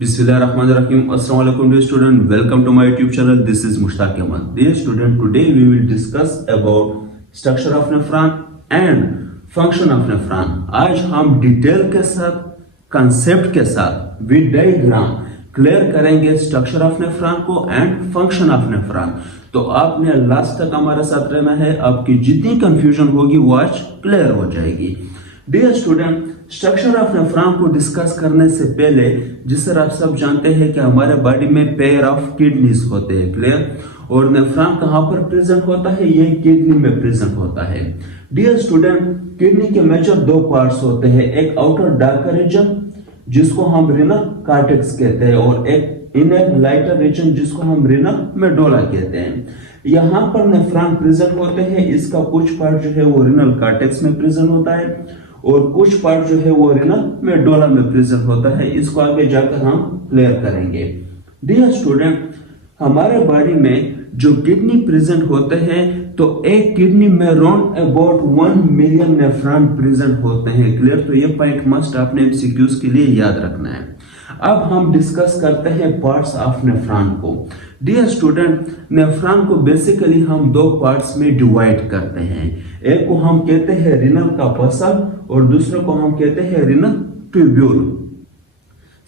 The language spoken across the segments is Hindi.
Bismillahirrahmanirrahim. Assalamu alaikum dear student. Welcome to my YouTube channel. This is Mushtaq Ahmad. Dear student, today we will discuss about structure of nephron and function of nephron. आज हम डिटेल के साथ कंसेप्ट के साथ विद डायग्राम क्लियर करेंगे स्ट्रक्चर ऑफ नेफ्रॉन को एंड फंक्शन ऑफ नेफ्रॉन। तो आपने लास्ट तक हमारे साथ रहना है, आपकी जितनी कंफ्यूजन होगी वो आज क्लियर हो जाएगी। Dear student, structure of nephron को डिस्कस करने से पहले जिस तरह आप सब जानते हैं कि हमारे बॉडी में पेयर ऑफ किडनीज होते हैं, क्लियर, और नेफ्रॉन कहां पर प्रेजेंट होता है, ये किडनी में प्रेजेंट होता है। डियर स्टूडेंट, किडनी के मेजर दो पार्ट्स होते हैं, एक आउटर डार्कर रीजन जिसको हम रीनल कॉर्टेक्स कहते हैं और एक इनर लाइटर रीजन जिसको हम रीनल मेडुला कहते हैं। यहाँ पर नेफ्रॉन प्रेजेंट होते हैं, इसका कुछ पार्ट जो है वो रीनल कॉर्टेक्स में प्रेजेंट होता है और कुछ पार्ट जो है वो रीनल मेडुला में प्रेजेंट होता है। इसको आगे जाकर हम क्लियर करेंगे। डियर स्टूडेंट, हमारे बॉडी में जो किडनी प्रेजेंट होते हैं तो एक किडनी में around about 1 million nephron present होते हैं, क्लियर। तो ये पॉइंट मस्ट आपने एमसीक्यूज के लिए याद रखना है। अब हम डिस्कस करते हैं पार्ट्स ऑफ नेफ्रॉन को। डियर स्टूडेंट, नेफ्रॉन को बेसिकली हम दो पार्ट्स में डिवाइड करते हैं। एक को हम कहते हैं रीनल कार्पसल और दूसरे को हम कहते हैं रीनल ट्यूब्यूल।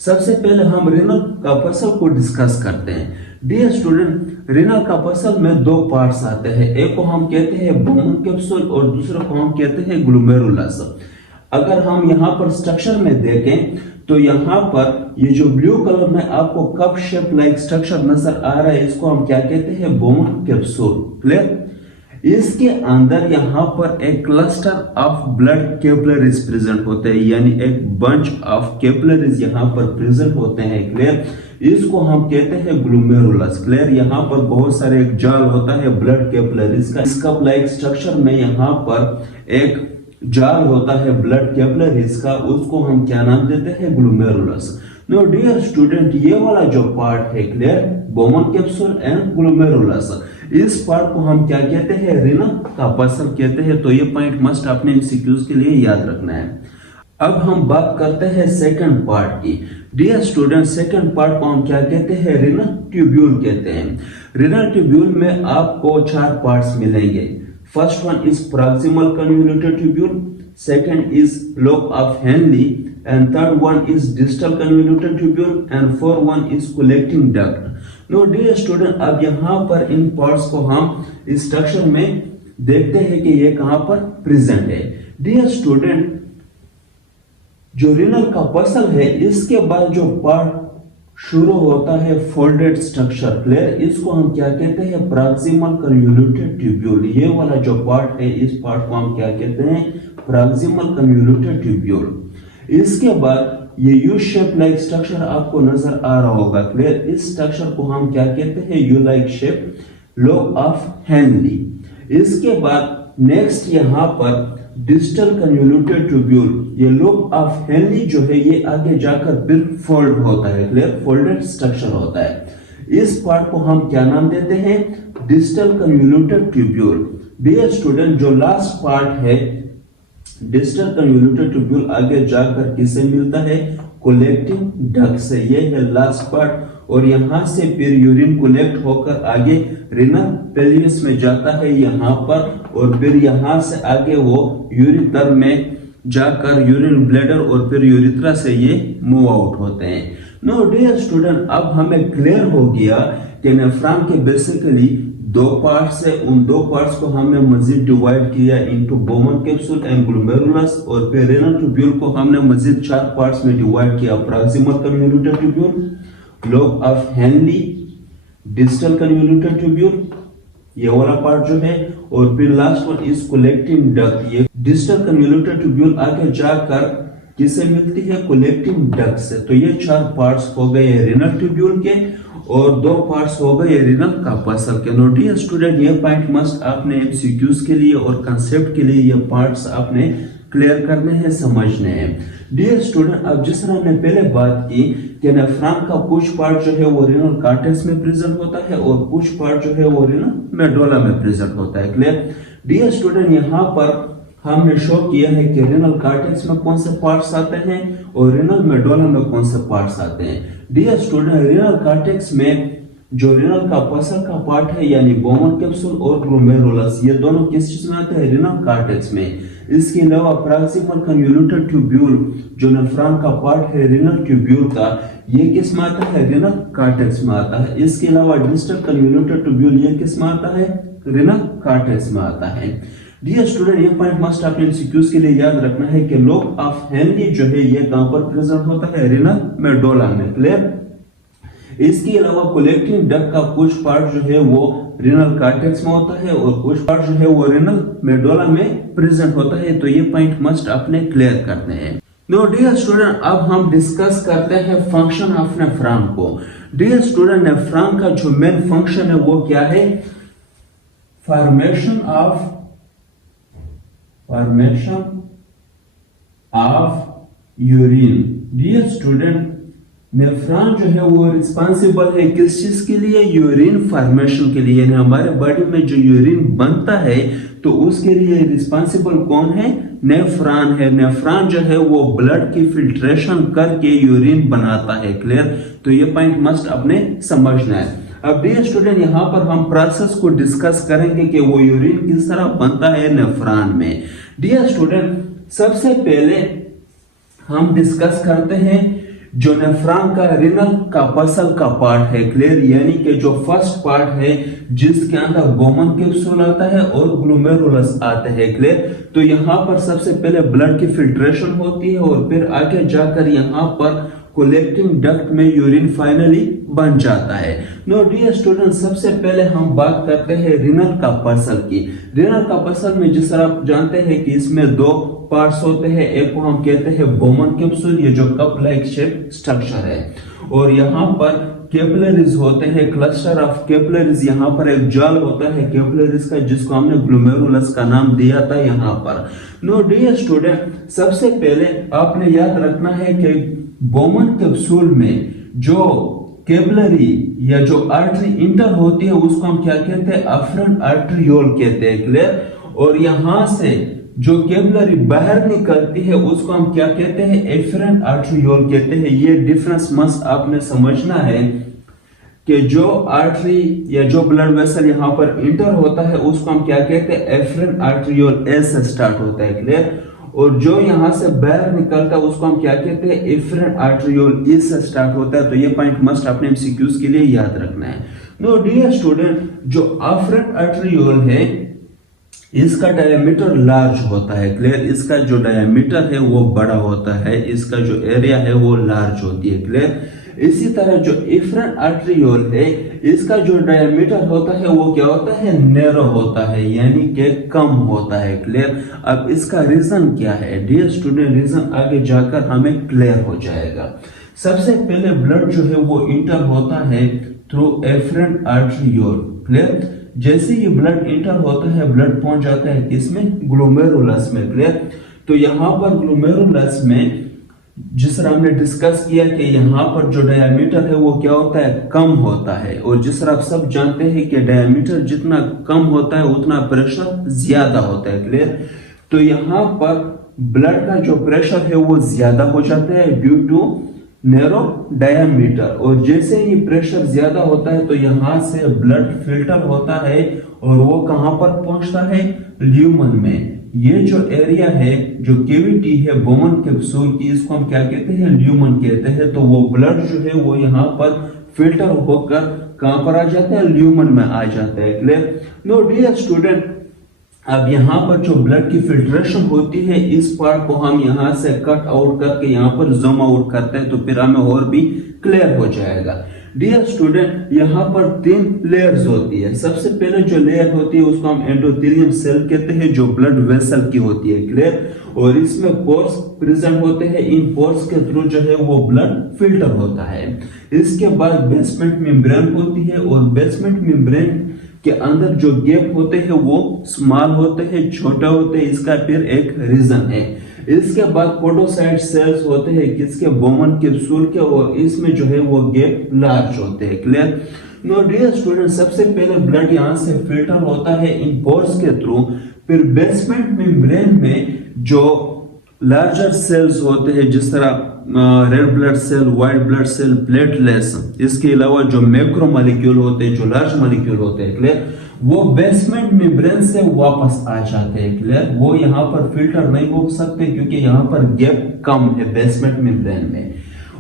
सबसे पहले हम रीनल कार्पसल को डिस्कस करते हैं। डियर स्टूडेंट, रीनल कार्पसल में दो पार्ट्स आते हैं, एक को हम कहते हैं बोमन कैप्सूल और दूसरे को हम कहते हैं ग्लोमेरुलस। अगर हम यहाँ पर स्ट्रक्चर में देखें तो यहाँ पर ये जो ब्लू कलर में आपको कप शेप लाइक स्ट्रक्चर नजर आ रहा है, इसको हम क्या कहते हैं, बोमन कैप्सूल, क्लियर। इसके अंदर यहाँ पर एक cluster of blood capillaries present होते हैं, यानी एक बंच ऑफ कैपिलरीज यहाँ पर प्रेजेंट होते हैं, क्लियर। इसको हम कहते हैं ग्लोमेरुलस, क्लियर। यहाँ पर बहुत सारे एक जाल होता है ब्लड कैपिलरीज का, इसका लाइक स्ट्रक्चर में यहाँ पर एक जाल होता है ब्लड कैपिलरीज का, उसको हम क्या नाम देते हैं, ग्लोमेरुलस। नो डियर स्टूडेंट, ये वाला जो पार्ट है, clear, Bowman capsule and glomerulus, इस पार्ट को हम क्या कहते हैं, रीनल कार्पसल कहते हैं। तो ये पॉइंट मस्ट आपने एमसीक्यूज के लिए याद रखना है। अब हम बात करते हैं सेकंड पार्ट की। डियर स्टूडेंट, सेकंड पार्ट को हम क्या कहते हैं, रीनल ट्यूब्यूल कहते हैं। रीनल ट्यूब्यूल में आपको 4 पार्ट्स मिलेंगे। First one is proximal convoluted tubule, second is lobe of Henle, and third one is distal convoluted tubule, and fourth one is collecting duct. Now dear student, अब यहाँ पर इन पार्ट्स को हम इस स्ट्रक्चर में देखते हैं कि ये कहाँ पर प्रेजेंट है। डियर स्टूडेंट, जो रीनल कार्पसल है, इसके बाद जो पार्ट शुरू होता है फोल्डेड स्ट्रक्चर, क्लियर, इसको हम क्या कहते हैं, प्रॉक्सिमल कन्वोल्यूटेड ट्यूब्यूल। ये वाला जो पार्ट है, इस पार्ट को हम क्या कहते हैं, प्रॉक्सिमल कन्वोल्यूटेड ट्यूब्यूल। इसके बाद ये यू शेप लाइक स्ट्रक्चर आपको नजर आ रहा होगा, क्लियर। इस स्ट्रक्चर को हम क्या कहते हैं, you like shape, lobe of Henley. इसके बाद नेक्स्ट यहाँ पर डिस्टल कन्वोल्यूटेड ट्यूब्यूल, ये लोब ऑफ हेनली जो है ये आगे जाकर फिर फोल्ड होता है, क्लियर, फोल्डेड स्ट्रक्चर होता है। इस पार्ट को हम क्या नाम देते हैं, distal convoluted tubule. Dear student, जो लास्ट पार्ट है डिस्टल कन्वोल्यूटेड ट्यूब्यूल आगे जाकर किससे मिलता है, कलेक्टिंग डक्ट से। ये है लास्ट पार्ट और यहाँ से फिर यूरिन कलेक्ट होकर आगे रीनल पेल्विस में जाता है यहाँ पर, और फिर यहाँ से आगे वो यूरिटर में जाकर यूरिन ब्लैडर और फिर यूरिथ्रा से ये मूव आउट होते हैं। नो डियर स्टूडेंट, अब हमें क्लियर हो गया कि नेफ्रॉन के बेसिकली दो पार्ट्स है, उन दो पार्ट्स को हमने मजीद डिवाइड किया into Bowman capsule and glomerulus, और फिर रीनल ट्यूब्यूल को हमने मजीद 4 पार्ट्स में डिवाइड किया, proximal convoluted tubule, lobe of Henley, distal convoluted tubule, ये वाला पार्ट जो है, और फिर last one is collecting duct. ये डिस्टल कन्वोल्यूटेड ट्यूब्यूल आगे जाकर किससे मिलती है, कलेक्टिंग डक्ट से। तो ये 4 पार्ट्स हो गए रीनल ट्यूब्यूल के और 2 पार्ट्स हो गए रीनल कार्पसल के। नो डियर स्टूडेंट, ये पॉइंट मस्ट आपने एमसीक्यूज के लिए और कंसेप्ट के लिए ये पार्ट्स आपने क्लियर करने हैं, समझने हैं। डियर स्टूडेंट, अब जिस तरह हमने पहले बात की कि नेफ्रॉन का कुछ पार्ट जो है वो रीनल कॉर्टेक्स में प्रेजेंट होता है और कुछ पार्ट जो है वो रीनल मेडुला में प्रेजेंट होता है, क्लियर। डियर स्टूडेंट, यहाँ पर हमने शो किया है कि रीनल कॉर्टेक्स में कौन से पार्ट्स आते हैं और रेनल मेडोला में कौन से पार्ट्स आते हैं? डियर स्टूडेंट, रेनल कॉर्टेक्स में जो रेनल का पसल का पार्ट है यानी बोमन कैप्सूल और ग्लोमेरुलस, ये दोनों किस चीज में आते हैं? रेनल कॉर्टेक्स में। इसके अलावा प्रॉक्सिमल कन्वोल्यूटेड ट्यूब्यूल जो नेफ्रॉन का पार्ट है रेनल ट्यूब्यूल का, ये किस में आता है? रेनल कॉर्टेक्स में आता है। इसके अलावा डिस्टल कन्वोल्यूटेड ट्यूब्यूल ये किस में आता है? रेनल कॉर्टेक्स में आता है। डियर स्टूडेंट, ये पॉइंट मस्ट आपने एमसीक्यूज के लिए याद रखना है कि लोब ऑफ हेनरी जो है ये कहां पर प्रेजेंट होता है? रेनल मेडोला में। क्लियर? इसके अलावा कलेक्टिंग डक्ट का कुछ पार्ट जो है वो रेनल कॉर्टेक्स में होता है और कुछ पार्ट जो है वो रेनल मेडोला में प्रेजेंट होता है। तो ये पॉइंट मस्ट आपने क्लियर करने हैं। नो डियर स्टूडेंट, अब हम डिस्कस करते हैं फंक्शन ऑफ नेफ्रॉन को। डियर स्टूडेंट, नेफ्रॉन का जो मेन फंक्शन है वो क्या है? Formation of urine. Dear student, nephron जो है वो रिस्पांसिबल है किस चीज के लिए? यूरिन फॉर्मेशन के लिए, यानी हमारे बॉडी में जो यूरिन बनता है तो उसके लिए रिस्पांसिबल कौन है? नेफ्रॉन है। नेफ्रॉन जो है वो ब्लड की फिल्ट्रेशन करके यूरिन बनाता है। क्लियर? तो ये पॉइंट मस्ट अपने समझना है। अब डियर स्टूडेंट, यहाँ पर हम प्रोसेस को डिस्कस करेंगे कि वो यूरिन किस तरह बनता है नेफ्रॉन में। डियर स्टूडेंट, सबसे पहले हम डिस्कस करते हैं जो नेफ्रॉन का रेनल का पसल का पार्ट है। क्लियर? यानी कि जो फर्स्ट पार्ट है जिसके अंदर बोमन कैप्सूल आता है और ग्लोमेरुलस आते हैं। क्लियर? तो यहाँ पर सबसे पहले ब्लड की फिल्ट्रेशन होती है और फिर आगे जाकर यहाँ पर कलेक्टिंग डक्ट में यूरिन फाइनली बन जाता है। नो डियर स्टूडेंट, सबसे पहले हम बात करते हैं रेनल का पसल की। रेनल का पसल में जिस तरह आप जानते हैं कि इसमें दो पार्ट्स होते हैं, एक को हम कहते हैं बोमन कैप्सूल, ये जो कप लाइक शेप स्ट्रक्चर है, और यहाँ पर कैपिलरीज होते हैं, क्लस्टर ऑफ कैपिलरीज। यहाँ पर एक जाल होता है कैपिलरीज का जिसको हमने ग्लोमेरुलस का नाम दिया था यहाँ पर। नो डियर स्टूडेंट, सबसे पहले आपने याद रखना है कि बोमन कैप्सूल में जो कैपिलरी या जो आर्टरी इंटर होती है उसको हम क्या कहते हैं? अफरेंट आर्टरियोल कहते हैं। क्लियर? और यहां से जो कैपिलरी बाहर निकलती है उसको हम क्या कहते हैं? एफरेंट आर्टरियोल कहते हैं। ये डिफरेंस मस्ट आपने समझना है कि जो आर्टरी या जो ब्लड वेसल यहाँ पर इंटर होता है उसको हम क्या कहते हैं? एफरेंट आर्टरियोल, एस से स्टार्ट होता है। क्लियर? और जो यहां से बाहर निकलता है उसको हम क्या कहते हैं? एफरेंट आर्टरियोल, इस से स्टार्ट होता है। तो ये पॉइंट मस्ट आपने एमसीक्यूज के लिए याद रखना है। नो डियर स्टूडेंट, जो एफरेंट आर्टरियोल है इसका डायमीटर लार्ज होता है। क्लियर? इसका जो डायमीटर है वो बड़ा होता है, इसका जो एरिया है वो लार्ज होती है। क्लियर? इसी तरह जो एफरेंट आर्टरियोल है इसका जो डायमीटर होता है वो क्या होता है? नैरो होता है, यानी कि कम होता है। क्लियर? अब इसका रीजन क्या है? डियर स्टूडेंट, रीजन आगे जाकर हमें क्लियर हो जाएगा। सबसे पहले ब्लड जो है वो इंटर होता है थ्रू एफरेंट आर्टरियोल। क्लियर? जैसे ही ब्लड इंटर होता है ब्लड पहुंच जाता है किसमें? ग्लोमेरुलस में। क्लियर? तो यहाँ पर ग्लोमेरुलस में जिस तरह हमने डिस्कस किया कि यहाँ पर जो डायमीटर है वो क्या होता है? कम होता है। और जिस तरह आप सब जानते हैं कि डायमीटर जितना कम होता है उतना प्रेशर ज्यादा होता है। क्लियर? तो यहाँ पर ब्लड का जो प्रेशर है वो ज्यादा हो जाता है ड्यू टू नैरो डायमीटर। और जैसे ही प्रेशर ज्यादा होता है तो यहाँ से ब्लड फिल्टर होता है और वो कहां पर पहुंचता है? ल्यूमन में। ये जो एरिया है, जो कैविटी है बोमन कैप्सूल की, इसको हम क्या कहते हैं? ल्यूमन कहते हैं। तो वो ब्लड जो है वो यहाँ पर फिल्टर होकर कहां पर आ जाता है? ल्यूमन में आ जाता है। क्लियर? नो डियर स्टूडेंट, अब यहाँ पर जो ब्लड की फिल्ट्रेशन होती है इस पार्ट को हम यहाँ से कट आउट करके यहाँ पर जूम आउट करते हैं तो फिर हमें और भी क्लियर हो जाएगा। डियर स्टूडेंट, यहाँ पर 3 लेयर्स होती है। सबसे पहले जो लेयर होती है उसको हम एंडोथेलियम सेल कहते हैं जो ब्लड वेसल की होती है। क्लियर? और इसमें पोर्स प्रेजेंट होते हैं, इन पोर्स के थ्रू जो है वो ब्लड फिल्टर होता है। इसके बाद बेसमेंट मेम्ब्रेन होती है और बेसमेंट मेम्ब्रेन के अंदर जो गैप होते हैं वो स्मॉल होते हैं, छोटे होते हैं। इसका फिर एक रीजन है। इसके बाद पोडोसाइट सेल्स होते हैं किसके? बोमन कैप्सूल के, और इसमें जो है वो गैप लार्ज होते हैं। क्लियर? नो डियर स्टूडेंट, सबसे पहले ब्लड यहां से फिल्टर होता है इन पोर्स के थ्रू। फिर बेसमेंट मेम्ब्रेन में जो लार्जर सेल्स होते हैं जिस तरह red blood cell, white blood cell, platelets, इसके अलावा जो मैक्रो मॉलिक्यूल होते हैं, जो लार्ज मॉलिक्यूल होते हैं, क्लियर, वो बेसमेंट मेम्ब्रेन से वापस आ जाते हैं, क्लियर। वो यहाँ पर फिल्टर नहीं हो सकते क्योंकि यहाँ पर गैप कम है बेसमेंट मेम्ब्रेन में।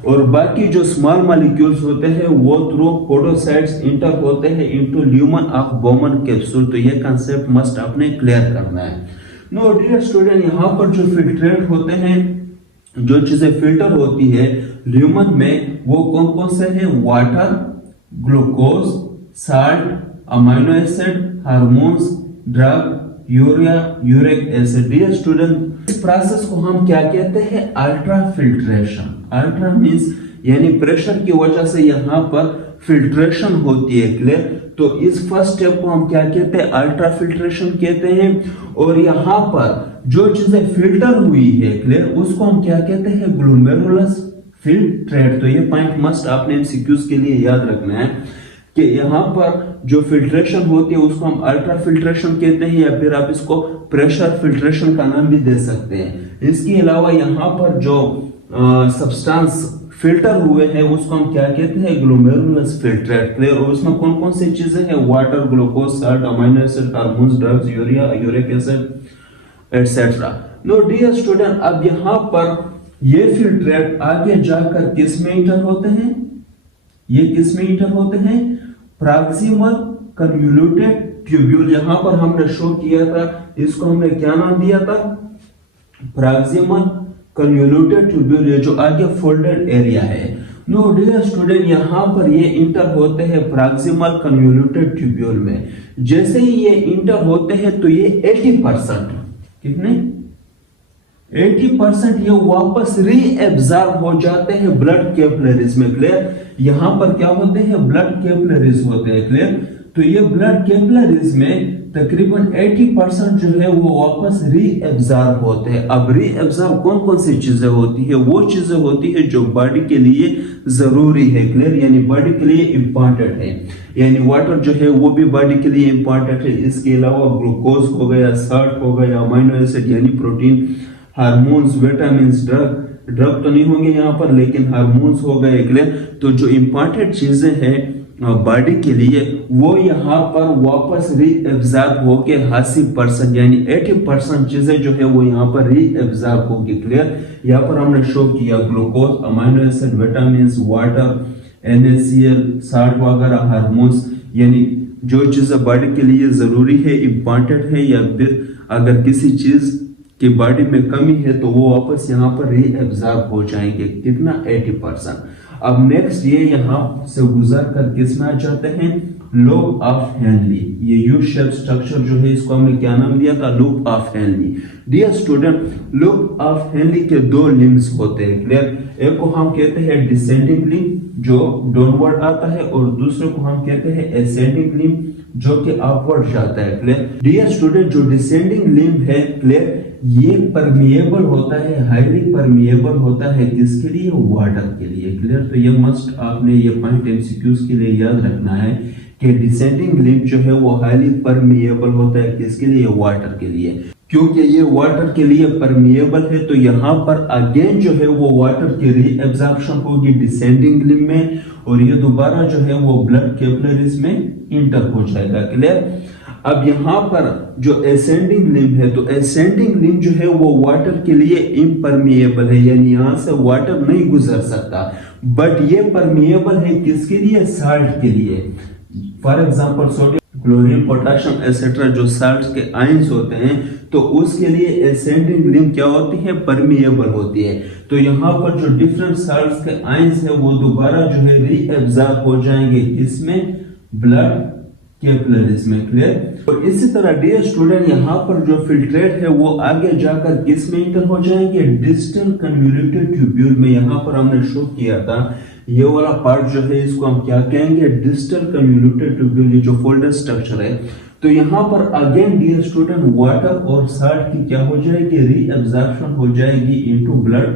और बाकी जो स्मॉल मॉलिक्यूल्स होते हैं वो थ्रू पोडोसाइट्स इंटर होते हैं into lumen of Bowman capsule. तो ये कंसेप्ट मस्ट आपने क्लियर करना है। नो डियर स्टूडेंट, यहाँ पर जो फिल्ट्रेट होते हैं, जो चीजें फिल्टर होती है ल्यूमन में, वो कौन कौन से हैं? Water, glucose, salt, amino acid, hormones, drug, urea, uric acid. Dear student, इस प्रोसेस को हम क्या कहते हैं? Ultra filtration. अल्ट्रा मींस यानी प्रेशर की वजह से यहाँ पर फिल्ट्रेशन होती है, क्लियर। तो इस फर्स्ट स्टेप को हम क्या कहते हैं? अल्ट्रा फिल्ट्रेशन कहते हैं। और यहाँ पर जो चीजें फिल्टर हुई है, क्लियर, उसको हम क्या कहते हैं? Glomerulus filtrate. तो ये पॉइंट मस्ट आपने एमसीक्यूज के लिए याद रखना है कि यहाँ पर जो फिल्ट्रेशन होती है उसको हम अल्ट्रा फिल्ट्रेशन कहते हैं, या फिर आप इसको प्रेशर फिल्ट्रेशन का नाम भी दे सकते हैं। इसके अलावा यहाँ पर जो सब्सटेंस फिल्टर हुए हैं उसको हम क्या कहते हैं? Glomerulus filtrate, clear. और उसमें कौन कौन सी चीजें हैं? Water, glucose, salt, amino acid, hormones, drugs, urea, uric acid etcetera. No dear student, अब यहाँ पर ये फिल्ट्रेट आगे जाकर किस में इंटर होते हैं? ये किस में इंटर होते हैं? Proximal convoluted tubule. यहां पर हमने शो किया था, इसको हमने क्या नाम दिया था? Proximal convoluted tubule. ये जो आगे फोल्डेड एरिया है। नो डियर स्टूडेंट, यहां पर ये इंटर होते हैं प्रॉक्सिमल कन्वोल्यूटेड ट्यूब्यूल में। जैसे ही ये इंटर होते हैं तो ये 80%, कितने? 80% ये वापस रीएब्जॉर्ब हो जाते हैं ब्लड कैपिलरीज में, क्लियर। यहां पर क्या होते हैं? ब्लड कैपिलरीज होते हैं, क्लियर। तो ये ब्लड कैपिलरीज में तकरीबन 80% जो है वो वापस रीएब्जॉर्ब होते हैं। अब रीएब्जॉर्ब कौन कौन सी चीजें होती है? वो चीजें होती है जो बॉडी के लिए जरूरी है, क्लियर, यानी बॉडी के लिए इंपॉर्टेंट है। यानी वाटर जो है वो भी बॉडी के लिए इंपॉर्टेंट है। इसके अलावा ग्लूकोज हो गया, साल्ट हो गया, अमाइनो एसिड यानी प्रोटीन, हार्मोन्स, विटामिन, ड्रग तो नहीं होंगे यहाँ पर, लेकिन हार्मोन्स हो गए, क्लियर। तो जो इंपॉर्टेंट चीजें हैं बॉडी के लिए वो यहाँ पर वापस रीएब्जॉर्ब होके 80% यानी 80% चीजें जो है वो यहाँ पर रीएब्जॉर्ब होगी, क्लियर। यहाँ पर हमने शो किया glucose, amino acid, vitamin, water, NaCl, salt वगैरह, हार्मोन्स, यानी जो चीजें बॉडी के लिए जरूरी है, इंपॉर्टेंट है, या फिर अगर किसी चीज कि बॉडी में कमी है तो वो वापस यहाँ पर रीएब्जॉर्ब हो जाएंगे, कितना? 80%। अब नेक्स्ट ये यहाँ से गुजर कर किस में आ जाते हैं? Loop of Henle. ये यू शेप स्ट्रक्चर जो है इसको हमने क्या नाम दिया था? Loop of Henle. Dear student, loop of Henle के दो लिम्स होते हैं, क्लियर। एक को हम कहते हैं डिसेंडिंग लिम्ब जो डाउनवर्ड आता है, और दूसरे को हम कहते हैं एसेंडिंग लिम्ब जो कि अपवर्ड जाता है, क्लियर। डियर स्टूडेंट, जो डिसेंडिंग लिम्ब है, क्लियर, ये परमिएबल होता है, हाईली परमिएबल होता है, किसके लिए? वाटर के लिए, क्लियर। तो ये मस्ट आपने ये पॉइंट एमसीक्यूज के लिए याद रखना है कि डिसेंडिंग लिम्ब जो है वो हाईली परमिएबल होता है, किसके लिए? वाटर के लिए। क्योंकि ये वाटर के लिए परमिएबल है तो यहाँ पर अगेन जो है वो वाटर की रीएब्जॉर्प्शन होगी डिसेंडिंग लिम्ब में, और ये दोबारा जो है वो ब्लड कैपिलरीज में इंटर हो जाएगा, क्लियर। अब यहाँ पर जो एसेंडिंग लिम्ब है, तो एसेंडिंग लिम्ब जो है वो वाटर के लिए इम्परमिएबल है, यानी यहाँ से वाटर नहीं गुजर सकता। बट ये परमिएबल है किसके लिए? साल्ट के लिए। For example sodium, chlorine, potassium etcetera जो साल्ट के आयंस होते हैं, तो उसके लिए एसेंडिंग लिम्ब क्या होती है? परमिएबल होती है। तो यहाँ पर जो डिफरेंट साल्ट्स के आयंस है वो दोबारा जो है रीएब्जॉर्ब हो जाएंगे, इसमें? ब्लड कैपिलरीज में, क्लियर। और इसी तरह डियर स्टूडेंट, यहाँ पर जो फिल्ट्रेट है वो आगे जाकर किस में इंटर हो जाएंगे? डिस्टल कन्वोल्यूटेड ट्यूब्यूल में। यहाँ पर हमने शो किया था ये वाला पार्ट जो है इसको हम क्या कहेंगे? डिस्टल कन्वोल्यूटेड ट्यूब्यूल, ये जो फोल्डेड स्ट्रक्चर है। तो यहाँ पर अगेन डियर स्टूडेंट वाटर और साल्ट की क्या हो जाएगी? रीएब्जॉर्प्शन हो जाएगी इनटू ब्लड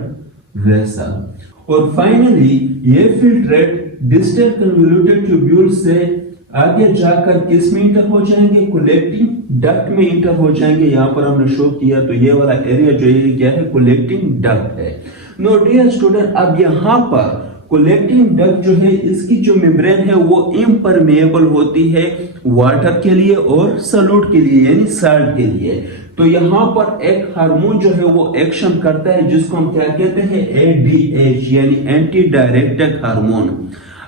वेसल। और फाइनली ये फिल्ट्रेट डिस्टल कन्वोल्यूटेड ट्यूब्यूल से आगे जाकर किस में इंटर हो जाएंगे? कलेक्टिंग डक्ट में इंटर हो जाएंगे। यहाँ पर हमने शो किया तो ये वाला एरिया जो है क्या है? कलेक्टिंग डक्ट है। नो डियर स्टूडेंट, अब यहाँ पर कोलेक्टिंग डक्ट जो है इसकी जो मेम्ब्रेन है वो इम्परमेएबल होती है वाटर के लिए और सॉल्यूट के लिए यानी साल्ट के लिए। तो यहाँ पर एक हार्मोन जो है वो एक्शन करता है जिसको हम क्या कहते हैं, एडीएच यानी एंटी डायरेक्टिक हार्मोन।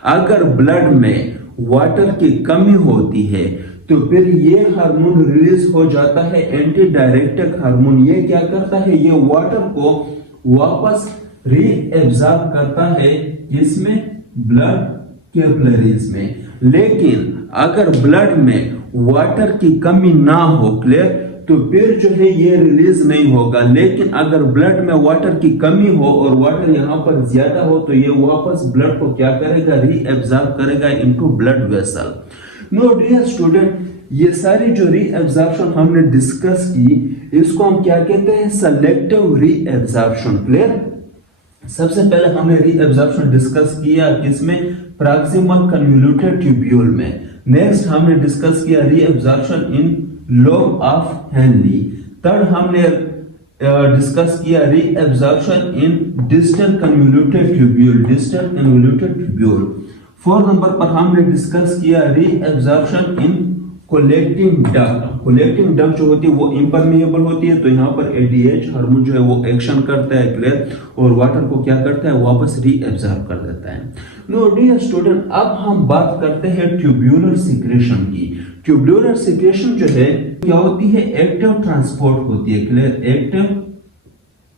अगर ब्लड में वाटर की कमी होती है तो फिर ये हार्मोन रिलीज हो जाता है, एंटी डायरेक्टिक हार्मोन। ये क्या करता है, ये वाटर को वापस रीएब्सॉर्ब करता है इसमें ब्लड कैपिलरीज में। लेकिन अगर ब्लड में वाटर की कमी ना हो, क्लियर, तो फिर जो है ये रिलीज नहीं होगा। लेकिन अगर ब्लड में वाटर की कमी हो और वाटर यहाँ पर ज्यादा हो तो ये वापस ब्लड को क्या करेगा, रीएब्सॉर्ब करेगा into blood vessel. No dear student, ये सारी जो रीएब्सॉर्प्शन हमने डिस्कस की इसको हम क्या कहते हैं, सेलेक्टिव रीएब्सॉर्प्शन। क्लियर, सबसे पहले हमने रीएब्सॉर्प्शन डिस्कस किया किसमें, प्रॉक्सिमल कन्वोल्यूटेड ट्यूब्यूल में। नेक्स्ट हमने डिस्कस किया reabsorption in loop of Henle. Third हमने डिस्कस किया reabsorption in distal convoluted tubule, distal convoluted tubule. Fourth number पर हमने डिस्कस किया reabsorption in collecting duct. Collecting duct जो होती है वो इम्परमेएबल होती है, तो यहाँ पर एडीएच हार्मोन जो है वो एक्शन करता है, क्लियर, और वाटर को क्या करता है, वापस रीएब्सॉर्ब कर देता है। नो डियर स्टूडेंट, अब हम बात करते हैं ट्यूब्यूलर सिक्रेशन की। ट्यूब्यूलर सिक्रेशन जो है क्या होती है, एक्टिव ट्रांसपोर्ट होती है, क्लियर, एक्टिव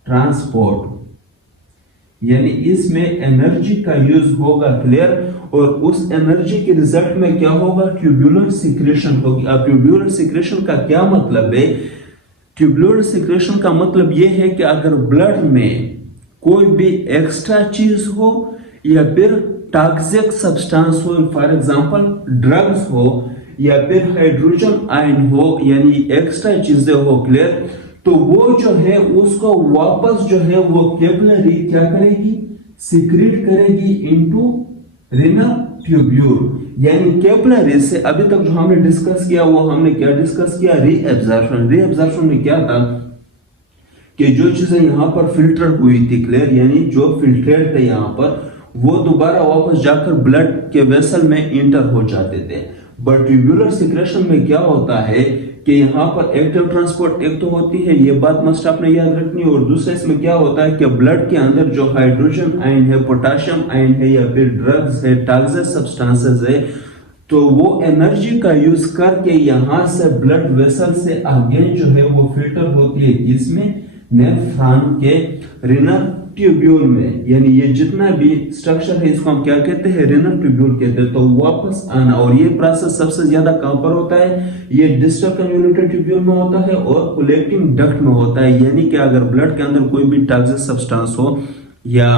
ट्रांसपोर्ट यानी इसमें एनर्जी का यूज होगा, क्लियर, और उस एनर्जी के रिजल्ट में क्या होगा, ट्यूब्यूलर सिक्रेशन होगी। अब ट्यूब्यूलर सिक्रेशन का क्या मतलब है, ट्यूब्यूलर सिक्रेशन का मतलब यह है कि अगर ब्लड में कोई भी एक्स्ट्रा चीज हो या फिर टॉक्सिक सब्सटेंस हो, फॉर एग्जांपल ड्रग्स हो या फिर हाइड्रोजन आयन हो, यानी एक्स्ट्रा चीजें हो, क्लियर, तो वो जो है उसको वापस जो है वो कैपिलरी क्या करेगी, सीक्रेट करेगी इनटू रीनल ट्यूब्यूल। यानी कैपिलरी से अभी तक जो हमने डिस्कस किया वो हमने क्या डिस्कस किया, रीएब्सॉर्प्शन। रीएब्सॉर्प्शन में क्या था कि जो चीजें यहाँ पर फिल्टर हुई थी, क्लियर, यानी जो फिल्ट्रेट थे यहाँ पर वो दोबारा वापस जाकर ब्लड के वेसल में इंटर हो जाते थे। बट ट्यूब्यूलर सिक्रेशन में क्या होता है कि यहाँ पर एक्टिव ट्रांसपोर्ट एक तो होती है, ये बात मस्ट आपने याद रखनी, और दूसरा इसमें क्या होता है कि ब्लड के अंदर जो हाइड्रोजन आयन है, पोटेशियम आयन है या फिर ड्रग्स है, टॉक्सिक सब्सटेंसेस है, तो वो एनर्जी का यूज करके यहाँ से ब्लड वेसल से आगे जो है वो फिल्टर होती है किसमें, नेफ्रॉन के रीनल ट्यूब्यूल में। यानी ये जितना भी स्ट्रक्चर है इसको हम क्या कहते हैं, रीनल ट्यूब्यूल कहते हैं। तो वापस आना, और ये प्रोसेस सबसे ज्यादा कहां पर होता है, ये डिस्टल कन्वोल्यूटेड ट्यूब्यूल में होता है और कोलेक्टिंग डक्ट में होता है। यानी कि अगर ब्लड के अंदर कोई भी टॉक्सिक सब्सटेंस हो या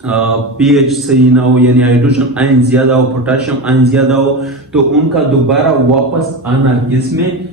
पीएच सही ना हो, यानी हाइड्रोजन आयन ज्यादा हो, पोटेशियम आयन ज्यादा हो, तो उनका दोबारा वापस आना किसमें,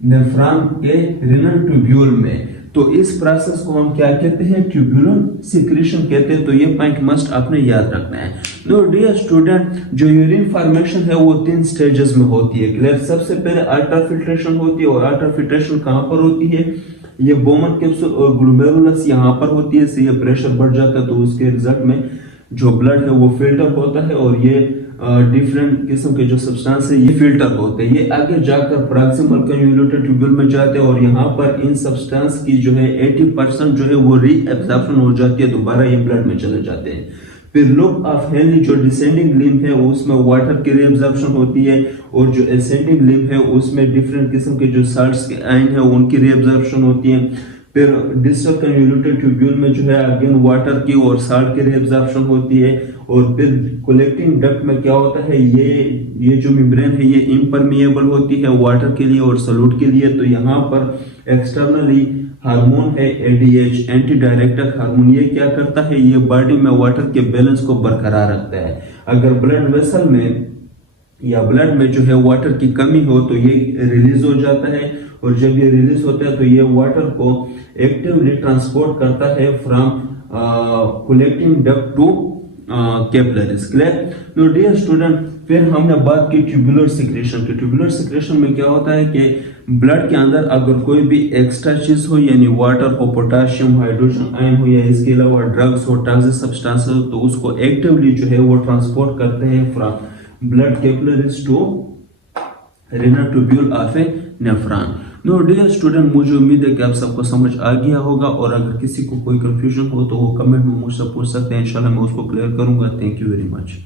नेफ्रॉन के रीनल ट्यूब्यूल में। तो इस प्रोसेस को हम क्या कहते हैं, ट्यूब्यूलर सिक्रेशन कहते हैं। तो ये पॉइंट मस्ट आपने याद रखना है। नो डियर स्टूडेंट, जो यूरिन फॉर्मेशन है वो 3 स्टेजेस में होती है, क्लियर। सबसे पहले अल्ट्राफिल्ट्रेशन होती है, और अल्ट्राफिल्ट्रेशन कहां पर होती है, ये बोमन कैप्सूल और ग्लोमेरुलस यहाँ पर होती है। इससे ये प्रेशर बढ़ जाता है तो उसके रिजल्ट में जो ब्लड है वो फिल्टर होता है, और ये डिफरेंट किस्म के जो सब्सटेंस है ये फिल्टर होते हैं। ये आगे जाकर प्रॉक्सिमल कन्वोल्यूटेड ट्यूब्यूल में जाते हैं, और यहाँ पर इन सब्सटेंस की जो है 80% जो है वो रीएब्सॉर्प्शन हो जाती है, दोबारा ये ब्लड में चले जाते हैं। फिर लोब ऑफ हेनली जो डिसेंडिंग लिम्फ है उसमें वाटर की रीएब्सॉर्प्शन होती है, और जो असेंडिंग लिम्फ है उसमें डिफरेंट किस्म के जो साल्ट्स के आयन है उनकी रीएब्सॉर्प्शन होती है। फिर डिस्टल कन्वोल्यूटेड ट्यूब्यूल में जो है अगेन वाटर की और साल्ट की रीएब्सॉर्प्शन होती है। और फिर कोलेक्टिंग डक्ट में क्या होता है, ये जो मेम्ब्रेन है ये इम्परमेएबल होती है वाटर के लिए और सॉल्यूट के लिए। तो यहाँ पर एक्सटर्नली हार्मोन है एडीएच, एंटी डायरेक्टिक हार्मोन। ये क्या करता है, ये बॉडी में वाटर के बैलेंस को बरकरार रखता है। अगर ब्लड वेसल में या ब्लड में जो है वाटर की कमी हो तो ये रिलीज हो जाता है, और जब ये रिलीज होता है तो ये वाटर को एक्टिवली ट्रांसपोर्ट करता है from collecting duct to capillaries. Clear? No dear student, फिर हमने बात की ट्यूबुलर सिक्रेशन की। ट्यूबुलर सिक्रेशन में क्या होता है कि ब्लड के अंदर अगर कोई भी एक्स्ट्रा चीज हो, यानी वाटर हो, पोटाशियम, हाइड्रोजन आयन हो, या इसके अलावा ड्रग्स हो, टॉक्सिक सब्सटेंस हो, तो उसको एक्टिवली जो है वो ट्रांसपोर्ट करते हैं from blood capillaries to renal tubule of a nephron. No dear student, मुझे उम्मीद है कि आप सबको समझ आ गया होगा, और अगर किसी को कोई कंफ्यूजन हो तो वो कमेंट में मुझसे पूछ सकते हैं, इंशाल्लाह मैं उसको क्लियर करूंगा। Thank you very much.